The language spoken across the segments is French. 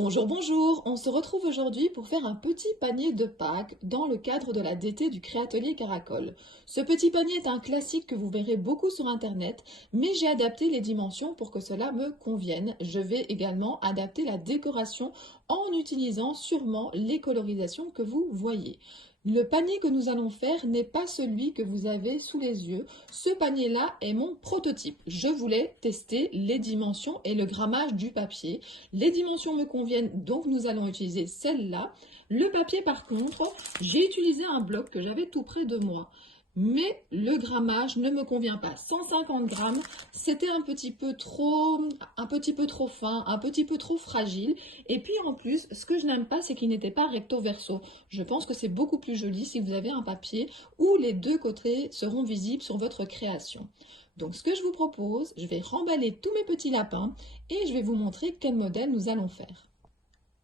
Bonjour, bonjour! On se retrouve aujourd'hui pour faire un petit panier de Pâques dans le cadre de la DT du Créatelier Caracol. Ce petit panier est un classique que vous verrez beaucoup sur internet, mais j'ai adapté les dimensions pour que cela me convienne. Je vais également adapter la décoration en utilisant sûrement les colorisations que vous voyez. Le panier que nous allons faire n'est pas celui que vous avez sous les yeux. Ce panier-là est mon prototype. Je voulais tester les dimensions et le grammage du papier. Les dimensions me conviennent, donc nous allons utiliser celle-là. Le papier, par contre, j'ai utilisé un bloc que j'avais tout près de moi. Mais le grammage ne me convient pas. 150 grammes, c'était un petit peu trop fin, un petit peu trop fragile. Et puis en plus, ce que je n'aime pas, c'est qu'il n'était pas recto verso. Je pense que c'est beaucoup plus joli si vous avez un papier où les deux côtés seront visibles sur votre création. Donc ce que je vous propose, je vais remballer tous mes petits lapins et je vais vous montrer quel modèle nous allons faire.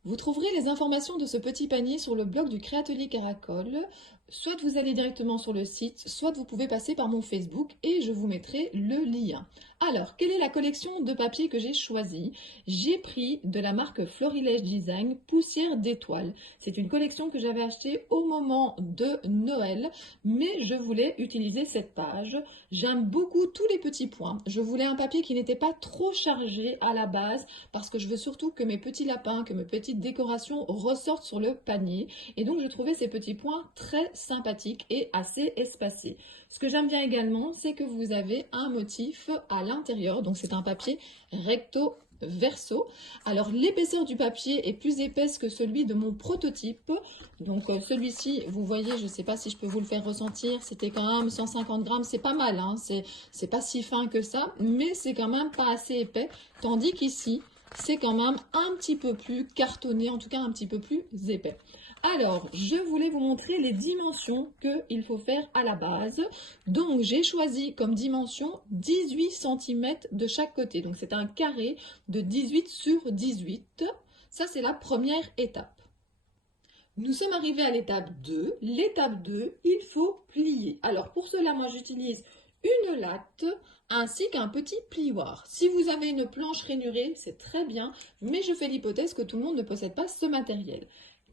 Vous trouverez les informations de ce petit panier sur le blog du Créatelier Caracol. Soit vous allez directement sur le site, soit vous pouvez passer par mon Facebook et je vous mettrai le lien. Alors, quelle est la collection de papier que j'ai choisie? J'ai pris de la marque Florilège Design Poussière d'étoiles. C'est une collection que j'avais achetée au moment de Noël, mais je voulais utiliser cette page. J'aime beaucoup tous les petits points. Je voulais un papier qui n'était pas trop chargé à la base parce que je veux surtout que mes petits lapins, que mes petites décorations ressortent sur le panier. Et donc, je trouvais ces petits points très sympathiques et assez espacés. Ce que j'aime bien également, c'est que vous avez un motif à l'intérieur. Donc, c'est un papier recto verso. Alors l'épaisseur du papier est plus épaisse que celui de mon prototype. Donc celui-ci, vous voyez, je ne sais pas si je peux vous le faire ressentir, c'était quand même 150 grammes, c'est pas mal, hein, c'est pas si fin que ça, mais c'est quand même pas assez épais. Tandis qu'ici, c'est quand même un petit peu plus cartonné, en tout cas un petit peu plus épais. Alors, je voulais vous montrer les dimensions qu'il faut faire à la base. Donc, j'ai choisi comme dimension 18 cm de chaque côté. Donc, c'est un carré de 18 sur 18. Ça, c'est la première étape. Nous sommes arrivés à l'étape 2. L'étape 2, il faut plier. Alors, pour cela, moi, j'utilise une latte ainsi qu'un petit plioir. Si vous avez une planche rainurée, c'est très bien, mais je fais l'hypothèse que tout le monde ne possède pas ce matériel.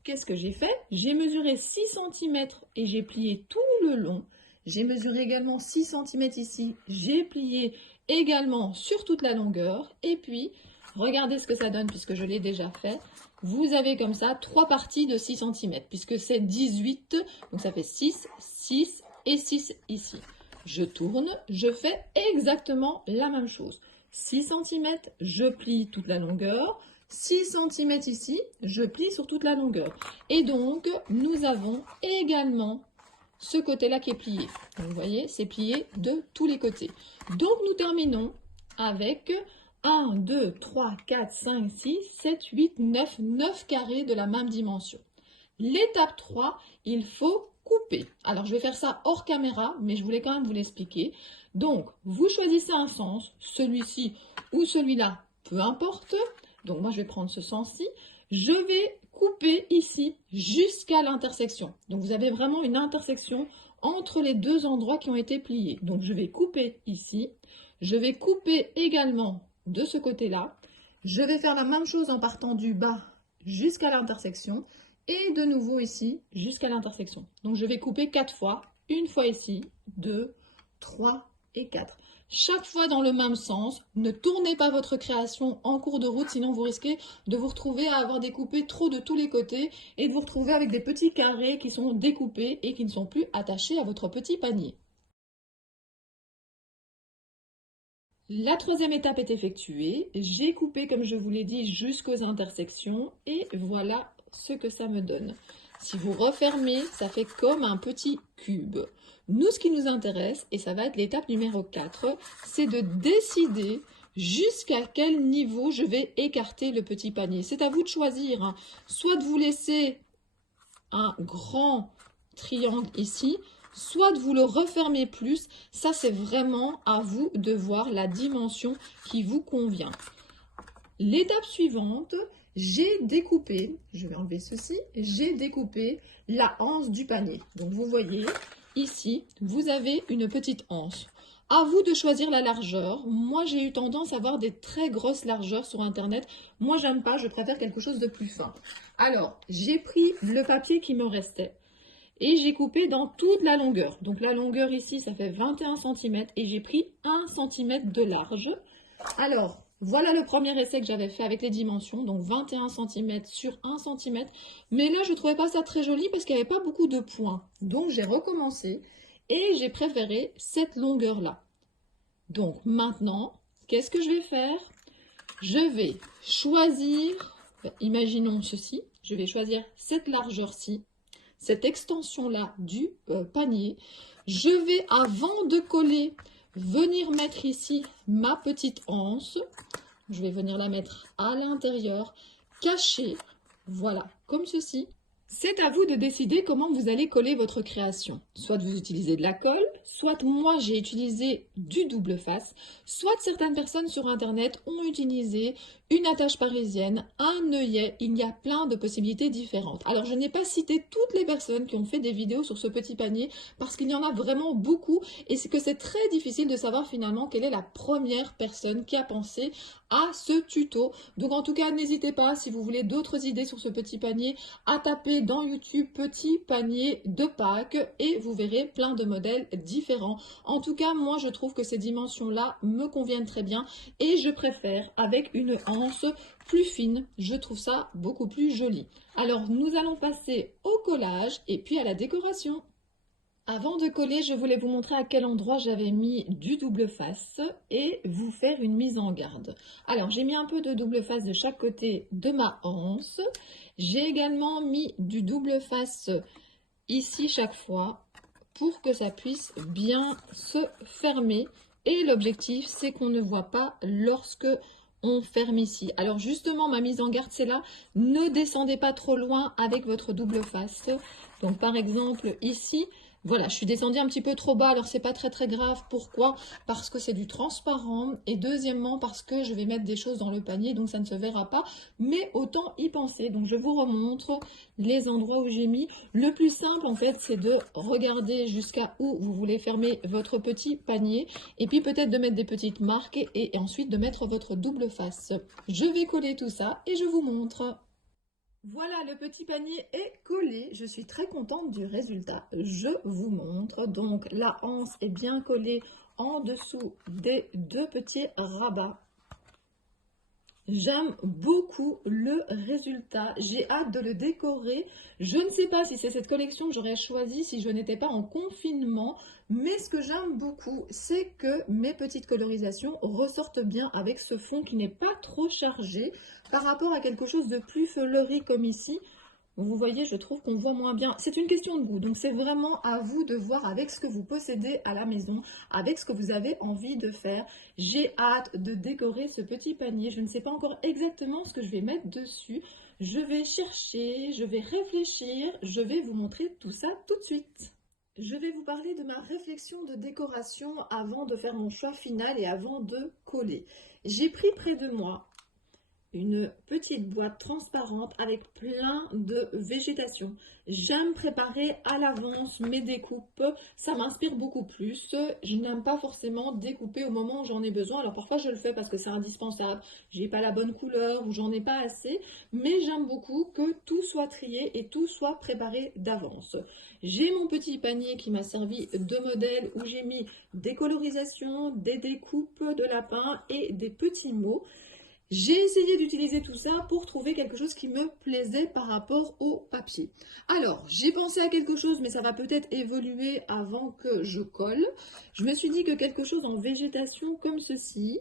Qu'est-ce que j'ai fait? J'ai mesuré 6 cm et j'ai plié tout le long. J'ai mesuré également 6 cm ici. J'ai plié également sur toute la longueur. Et puis, regardez ce que ça donne puisque je l'ai déjà fait. Vous avez comme ça 3 parties de 6 cm puisque c'est 18. Donc ça fait 6, 6 et 6 ici. Je tourne, je fais exactement la même chose. 6 cm, je plie toute la longueur. 6 cm ici, je plie sur toute la longueur. Et donc, nous avons également ce côté-là qui est plié. Donc, vous voyez, c'est plié de tous les côtés. Donc, nous terminons avec 1, 2, 3, 4, 5, 6, 7, 8, 9, 9 carrés de la même dimension. L'étape 3, il faut couper. Alors, je vais faire ça hors caméra, mais je voulais quand même vous l'expliquer. Donc, vous choisissez un sens, celui-ci ou celui-là, peu importe. Donc, moi, je vais prendre ce sens-ci. Je vais couper ici jusqu'à l'intersection. Donc, vous avez vraiment une intersection entre les deux endroits qui ont été pliés. Donc, je vais couper ici. Je vais couper également de ce côté-là. Je vais faire la même chose en partant du bas jusqu'à l'intersection. Et de nouveau ici jusqu'à l'intersection. Donc, je vais couper 4 fois. Une fois ici, 2, 3 et 4. Chaque fois dans le même sens. Ne tournez pas votre création en cours de route, sinon vous risquez de vous retrouver à avoir découpé trop de tous les côtés et de vous retrouver avec des petits carrés qui sont découpés et qui ne sont plus attachés à votre petit panier. La troisième étape est effectuée. J'ai coupé, comme je vous l'ai dit, jusqu'aux intersections et voilà ce que ça me donne. Si vous refermez, ça fait comme un petit cube. Nous, ce qui nous intéresse, et ça va être l'étape numéro 4, c'est de décider jusqu'à quel niveau je vais écarter le petit panier. C'est à vous de choisir, hein. Soit de vous laisser un grand triangle ici, soit de vous le refermer plus. Ça, c'est vraiment à vous de voir la dimension qui vous convient. L'étape suivante, j'ai découpé, je vais enlever ceci, j'ai découpé la anse du panier. Donc, vous voyez, ici, vous avez une petite anse. À vous de choisir la largeur. Moi, j'ai eu tendance à avoir des très grosses largeurs sur Internet. Moi, j'aime pas, je préfère quelque chose de plus fin. Alors, j'ai pris le papier qui me restait et j'ai coupé dans toute la longueur. Donc, la longueur ici, ça fait 21 cm et j'ai pris 1 cm de large. Alors, voilà le premier essai que j'avais fait avec les dimensions, donc 21 cm sur 1 cm. Mais là, je ne trouvais pas ça très joli parce qu'il n'y avait pas beaucoup de points. Donc, j'ai recommencé et j'ai préféré cette longueur-là. Donc, maintenant, qu'est-ce que je vais faire? Je vais choisir, imaginons ceci, je vais choisir cette largeur-ci, cette extension-là du panier. Je vais, avant de coller, venir mettre ici ma petite anse. Je vais venir la mettre à l'intérieur, cachée, voilà, comme ceci. C'est à vous de décider comment vous allez coller votre création. Soit vous utilisez de la colle, soit moi j'ai utilisé du double face, soit certaines personnes sur internet ont utilisé une attache parisienne, un œillet, il y a plein de possibilités différentes. Alors je n'ai pas cité toutes les personnes qui ont fait des vidéos sur ce petit panier parce qu'il y en a vraiment beaucoup et c'est que c'est très difficile de savoir finalement quelle est la première personne qui a pensé à ce tuto. Donc en tout cas n'hésitez pas si vous voulez d'autres idées sur ce petit panier à taper dans YouTube petit panier de Pâques et vous verrez plein de modèles différents. En tout cas moi je trouve que ces dimensions là me conviennent très bien et je préfère avec une anse plus fine, je trouve ça beaucoup plus joli. Alors nous allons passer au collage et puis à la décoration. Avant de coller, je voulais vous montrer à quel endroit j'avais mis du double face et vous faire une mise en garde. Alors j'ai mis un peu de double face de chaque côté de ma anse. J'ai également mis du double face ici chaque fois pour que ça puisse bien se fermer. Et l'objectif, c'est qu'on ne voit pas lorsque on ferme ici. Alors justement, ma mise en garde, c'est là. Ne descendez pas trop loin avec votre double face. Donc par exemple, ici, voilà, je suis descendue un petit peu trop bas, alors c'est pas très grave. Pourquoi? Parce que c'est du transparent et deuxièmement parce que je vais mettre des choses dans le panier, donc ça ne se verra pas, mais autant y penser. Donc je vous remontre les endroits où j'ai mis. Le plus simple en fait, c'est de regarder jusqu'à où vous voulez fermer votre petit panier et puis peut-être de mettre des petites marques et ensuite de mettre votre double face. Je vais coller tout ça et je vous montre. Voilà, le petit panier est collé. Je suis très contente du résultat. Je vous montre. Donc, la anse est bien collée en dessous des deux petits rabats. J'aime beaucoup le résultat. J'ai hâte de le décorer. Je ne sais pas si c'est cette collection que j'aurais choisie si je n'étais pas en confinement. Mais ce que j'aime beaucoup, c'est que mes petites colorisations ressortent bien avec ce fond qui n'est pas trop chargé par rapport à quelque chose de plus fleuri comme ici. Vous voyez, je trouve qu'on voit moins bien. C'est une question de goût, donc c'est vraiment à vous de voir avec ce que vous possédez à la maison, avec ce que vous avez envie de faire. J'ai hâte de décorer ce petit panier. Je ne sais pas encore exactement ce que je vais mettre dessus. Je vais chercher, je vais réfléchir, je vais vous montrer tout ça tout de suite. Je vais vous parler de ma réflexion de décoration avant de faire mon choix final et avant de coller. J'ai pris près de moi une petite boîte transparente avec plein de végétation. J'aime préparer à l'avance mes découpes, ça m'inspire beaucoup plus. Je n'aime pas forcément découper au moment où j'en ai besoin. Alors parfois je le fais parce que c'est indispensable, j'ai pas la bonne couleur ou j'en ai pas assez, mais j'aime beaucoup que tout soit trié et tout soit préparé d'avance. J'ai mon petit panier qui m'a servi de modèle où j'ai mis des colorisations, des découpes de lapins et des petits mots. J'ai essayé d'utiliser tout ça pour trouver quelque chose qui me plaisait par rapport au papier. Alors, j'ai pensé à quelque chose, mais ça va peut-être évoluer avant que je colle. Je me suis dit que quelque chose en végétation comme ceci,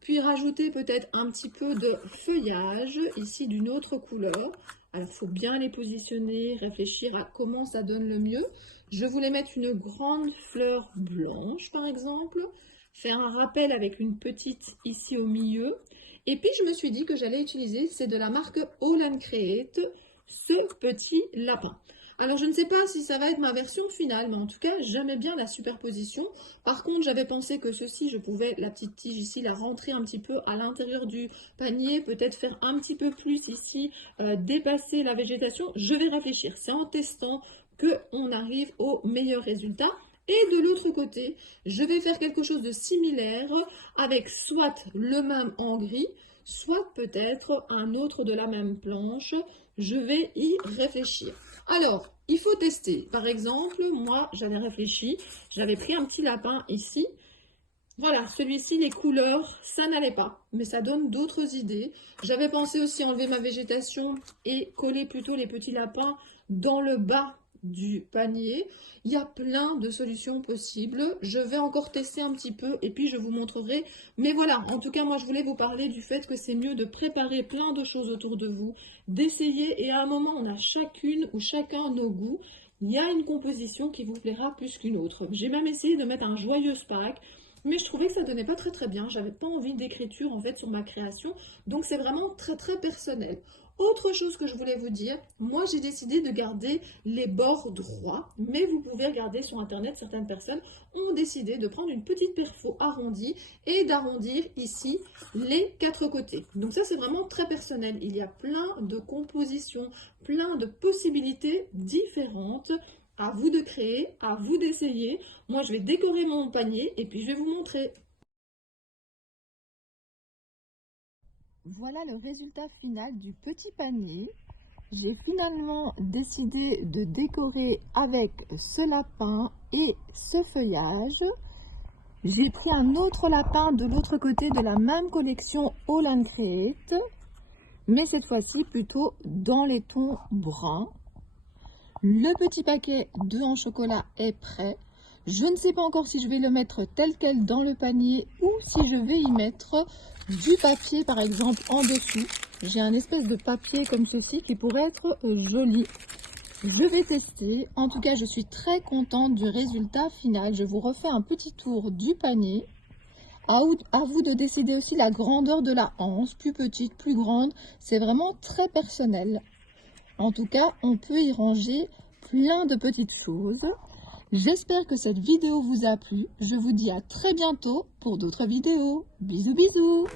puis rajouter peut-être un petit peu de feuillage, ici d'une autre couleur. Alors, il faut bien les positionner, réfléchir à comment ça donne le mieux. Je voulais mettre une grande fleur blanche, par exemple, faire un rappel avec une petite ici au milieu. Et puis, je me suis dit que j'allais utiliser, c'est de la marque All & Create, ce petit lapin. Alors, je ne sais pas si ça va être ma version finale, mais en tout cas, j'aimais bien la superposition. Par contre, j'avais pensé que ceci, je pouvais, la petite tige ici, la rentrer un petit peu à l'intérieur du panier, peut-être faire un petit peu plus ici, dépasser la végétation. Je vais réfléchir. C'est en testant qu'on arrive au meilleur résultat. Et de l'autre côté, je vais faire quelque chose de similaire avec soit le même en gris, soit peut-être un autre de la même planche. Je vais y réfléchir. Alors, il faut tester. Par exemple, moi, j'avais réfléchi, j'avais pris un petit lapin ici. Voilà, celui-ci, les couleurs, ça n'allait pas, mais ça donne d'autres idées. J'avais pensé aussi enlever ma végétation et coller plutôt les petits lapins dans le bas du panier. Il y a plein de solutions possibles. Je vais encore tester un petit peu et puis je vous montrerai. Mais voilà, en tout cas, moi, je voulais vous parler du fait que c'est mieux de préparer plein de choses autour de vous, d'essayer et à un moment, on a chacune ou chacun nos goûts. Il y a une composition qui vous plaira plus qu'une autre. J'ai même essayé de mettre un joyeux pack. Mais je trouvais que ça donnait pas très bien. J'avais pas envie d'écriture en fait sur ma création. Donc c'est vraiment très personnel. Autre chose que je voulais vous dire, moi j'ai décidé de garder les bords droits, mais vous pouvez regarder sur internet, certaines personnes ont décidé de prendre une petite perfo arrondie et d'arrondir ici les quatre côtés. Donc ça c'est vraiment très personnel. Il y a plein de compositions, plein de possibilités différentes. À vous de créer, à vous d'essayer. Moi, je vais décorer mon panier et puis je vais vous montrer. Voilà le résultat final du petit panier. J'ai finalement décidé de décorer avec ce lapin et ce feuillage. J'ai pris un autre lapin de l'autre côté de la même collection All and Create, mais cette fois-ci plutôt dans les tons bruns. Le petit paquet d'œufs en chocolat est prêt. Je ne sais pas encore si je vais le mettre tel quel dans le panier ou si je vais y mettre du papier par exemple en dessous. J'ai un espèce de papier comme ceci qui pourrait être joli. Je vais tester. En tout cas, je suis très contente du résultat final. Je vous refais un petit tour du panier. À vous de décider aussi la grandeur de la anse, plus petite, plus grande. C'est vraiment très personnel. En tout cas, on peut y ranger plein de petites choses. J'espère que cette vidéo vous a plu. Je vous dis à très bientôt pour d'autres vidéos. Bisous bisous!